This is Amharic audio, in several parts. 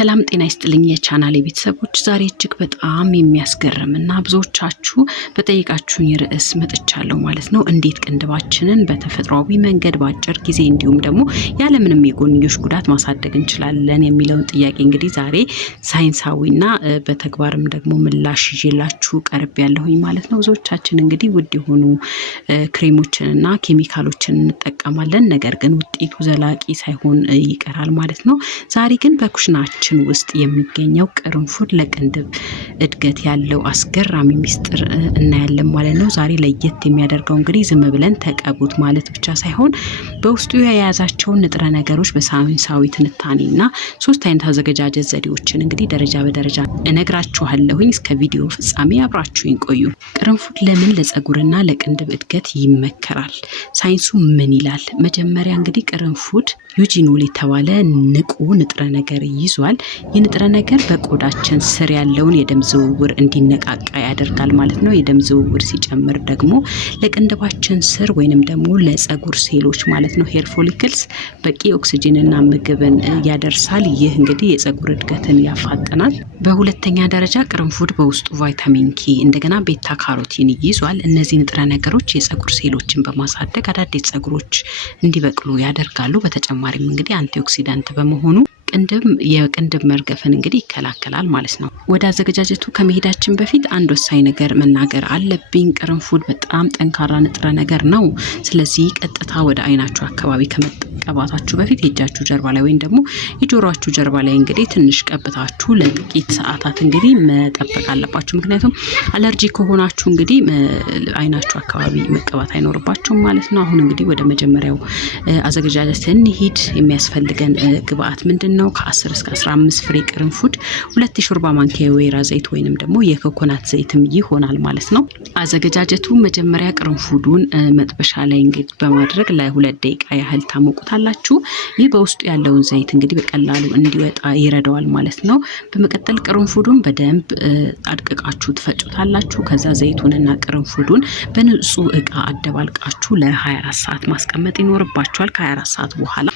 ሰላም ጤና ይስጥልኝ የቻናሌ ቤተሰቦች ዛሬ እጅግ በጣም የሚያስገርምና ብዙዎቻችሁ በጠይቃችሁኝ ርዕስ መጥቻለሁ ማለት ነው። እንዴት ቅንድባችንን በተፈጥሯዊ መንገድ በአጭር ጊዜ እንዲሁም ደግሞ ያለምንም የጎንዮሽ ጉዳት ማሳደግ እንችላለን የሚለውን ጥያቄ እንግዲህ ዛሬ ሳይንሳዊና በተግባርም ደግሞ ምላሽ ይዤላችሁ ቀርብ ያለሁኝ ማለት ነው። ብዙዎቻችን እንግዲህ ውድ የሆኑ ክሬሞችንና ኬሚካሎችን እንጠቀማለን፣ ነገር ግን ውጤቱ ዘላቂ ሳይሆን ይቀራል ማለት ነው። ዛሬ ግን በኩሽናችን ውስጥ የሚገኘው ቅርንፉድ ለቅንድብ እድገት ያለው አስገራሚ ሚስጥር እናያለን ማለት ነው። ዛሬ ለየት የሚያደርገው እንግዲህ ዝም ብለን ተቀቡት ማለት ብቻ ሳይሆን በውስጡ የያዛቸውን ንጥረ ነገሮች በሳይንሳዊ ትንታኔና 3 አይነት አዘገጃጀት ዘዴዎችን እንግዲህ ደረጃ በደረጃ እነግራችኋለሁኝ። እስከ ቪዲዮ ፍጻሜ አብራችሁኝ ቆዩ። ቅርንፉድ ለምን ለፀጉርና ለቅንድብ እድገት ይመከራል? ሳይንሱ ምን ይላል? መጀመሪያ እንግዲህ ቅርንፉድ ዩጂኖል የተባለ ንቁ ንጥረ ነገር ይዟል። ይህ ንጥረ ነገር በቆዳችን ስር ያለውን የደም ዝውውር እንዲነቃቃ ያደርጋል ማለት ነው። የደም ዝውውር ሲጨምር ደግሞ ለቅንድባችን ስር ወይንም ደግሞ ለፀጉር ሴሎች ማለት ነው ሄር ፎሊክልስ በቂ ኦክሲጅንና ምግብን ያደርሳል። ይህ እንግዲህ የፀጉር እድገትን ያፋጥናል። በሁለተኛ ደረጃ ቅርንፉድ በውስጡ ቫይታሚን ኬ እንደገና ቤታ ካሮቲን ይዟል። እነዚህ ንጥረ ነገሮች የፀጉር ሴሎችን በማሳደግ አዳዲስ ፀጉሮች እንዲበቅሉ ያደርጋሉ። በተጨማሪም እንግዲህ አንቲኦክሲዳንት በመሆኑ የቅንድብ መርገፍን እንግዲህ ይከላከላል ማለት ነው። ወደ አዘገጃጀቱ ከመሄዳችን በፊት አንድ ወሳኝ ነገር መናገር አለብኝ። ቅርንፉድ በጣም ጠንካራ ንጥረ ነገር ነው። ስለዚህ ቀጥታ ወደ አይናችሁ አካባቢ ከመቀባታችሁ በፊት የእጃችሁ ጀርባ ላይ ወይም ደግሞ የጆሮአችሁ ጀርባ ላይ እንግዲህ ትንሽ ቀብታችሁ ለጥቂት ሰዓታት እንግዲህ መጠበቅ አለባችሁ። ምክንያቱም አለርጂ ከሆናችሁ እንግዲህ አይናችሁ አካባቢ መቀባት አይኖርባችሁም ማለት ነው። አሁን እንግዲህ ወደ መጀመሪያው አዘገጃጀት እንሂድ። የሚያስፈልገን ግብአት ምንድን ነው? ከ10 እስከ 15 ፍሬ ቅርንፉድ፣ 2 የሾርባ ማንኪያ የወይራ ዘይት ወይንም ደግሞ የኮኮናት ዘይትም ይሆናል ማለት ነው። አዘገጃጀቱ መጀመሪያ ቅርንፉዱን መጥበሻ ላይ እንግዲህ በማድረግ ለ2 ደቂቃ ያህል ታሞቁታላችሁ። ይህ በውስጡ ያለውን ዘይት እንግዲህ በቀላሉ እንዲወጣ ይረዳዋል ማለት ነው። በመቀጠል ቅርንፉዱን በደንብ አድቅቃችሁ ትፈጩታላችሁ። ከዛ ዘይቱንና ቅርንፉዱን በንጹህ እቃ አደባልቃችሁ ለ24 ሰዓት ማስቀመጥ ይኖርባችኋል። ከ24 ሰዓት በኋላ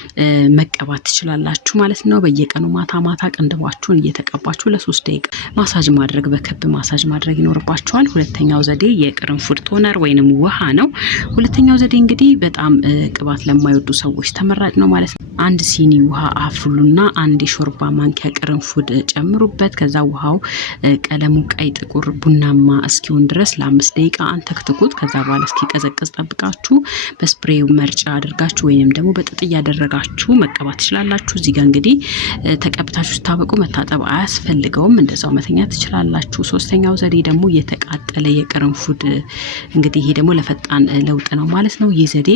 መቀባት ትችላላችሁ ማለት ነው። በየቀኑ ማታ ማታ ቅንድባችሁን እየተቀባችሁ ለ3 ደቂቃ ማሳጅ ማድረግ በክብ ማሳጅ ማድረግ ይኖርባችኋል። ሁለተኛው ዘዴ የቅርንፉድ ቶነር ወይንም ውሃ ነው። ሁለተኛው ዘዴ እንግዲህ በጣም ቅባት ለማይወዱ ሰዎች ተመራጭ ነው ማለት ነው። 1 ሲኒ ውሃ አፍሉና 1 የሾርባ ማንኪያ ቅርንፉድ ጨምሩበት። ከዛ ውሃው ቀለሙ ቀይ፣ ጥቁር፣ ቡናማ እስኪሆን ድረስ ለ5 ደቂቃ አንተክትኩት። ከዛ በኋላ እስኪቀዘቅዝ ጠብቃችሁ በስፕሬው መርጫ አድርጋችሁ ወይንም ደግሞ በጥጥ እያደረጋችሁ መቀባት ትችላላችሁ። እዚህ ጋር እንግዲህ ተቀብታችሁ ስታበቁ መታጠብ አያስፈልገውም፣ እንደዛው መተኛ ትችላላችሁ። ሶስተኛው ዘዴ ደግሞ የተቃጠለ የቅርንፉድ እንግዲህ ይሄ ደግሞ ለፈጣን ለውጥ ነው ማለት ነው። ይህ ዘዴ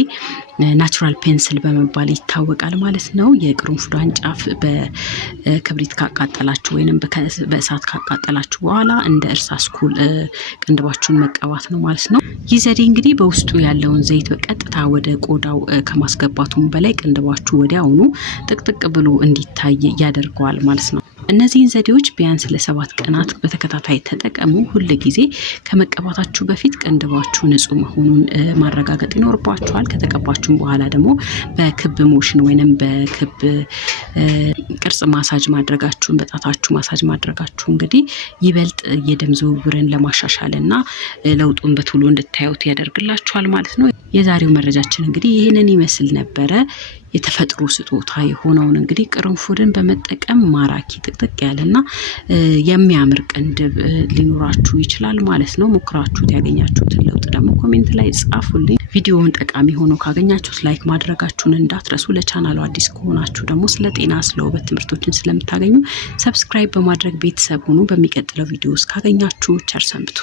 ናቹራል ፔንስል በመባል ይታወቃል ማለት ነው። የቅርንፉዷን ጫፍ በክብሪት ካቃጠላችሁ ወይንም በእሳት ካቃጠላችሁ በኋላ እንደ እርሳስ ኩል ቅንድባችሁን መቀባት ነው ማለት ነው። ይህ ዘዴ እንግዲህ በውስጡ ያለውን ዘይት በቀጥታ ወደ ቆዳው ከማስገባቱም በላይ ቅንድባችሁ ወዲያውኑ ጥቅጥቅ ብሎ እንዲታይ ያደርገዋል ማለት ነው። እነዚህን ዘዴዎች ቢያንስ ለ7 ቀናት በተከታታይ ተጠቀሙ። ሁል ጊዜ ከመቀባታችሁ በፊት ቅንድባችሁ ንጹህ መሆኑን ማረጋገጥ ይኖርባችኋል። ከተቀባችሁም በኋላ ደግሞ በክብ ሞሽን ወይንም በክብ ቅርጽ ማሳጅ ማድረጋችሁን በጣታችሁ ማሳጅ ማድረጋችሁ እንግዲህ ይበልጥ የደም ዝውውርን ለማሻሻልና ለውጡን በቶሎ እንድታዩት ያደርግላችኋል ማለት ነው። የዛሬው መረጃችን እንግዲህ ይህንን ይመስል ነበረ። የተፈጥሮ ስጦታ የሆነውን እንግዲህ ቅርንፉድን በመጠቀም ማራኪ ጥቅጥቅ ያለና የሚያምር ቅንድብ ሊኖራችሁ ይችላል ማለት ነው። ሞክራችሁት ያገኛችሁትን ለውጥ ደግሞ ኮሜንት ላይ ጻፉልኝ። ቪዲዮውን ጠቃሚ ሆኖ ካገኛችሁት ላይክ ማድረጋችሁን እንዳትረሱ። ለቻናሉ አዲስ ከሆናችሁ ደግሞ ስለ ጤና ስለ ውበት ትምህርቶችን ስለምታገኙ ሰብስክራይብ በማድረግ ቤተሰብ ሁኑ። በሚቀጥለው ቪዲዮ እስካገኛችሁ ቸር ሰንብቱ።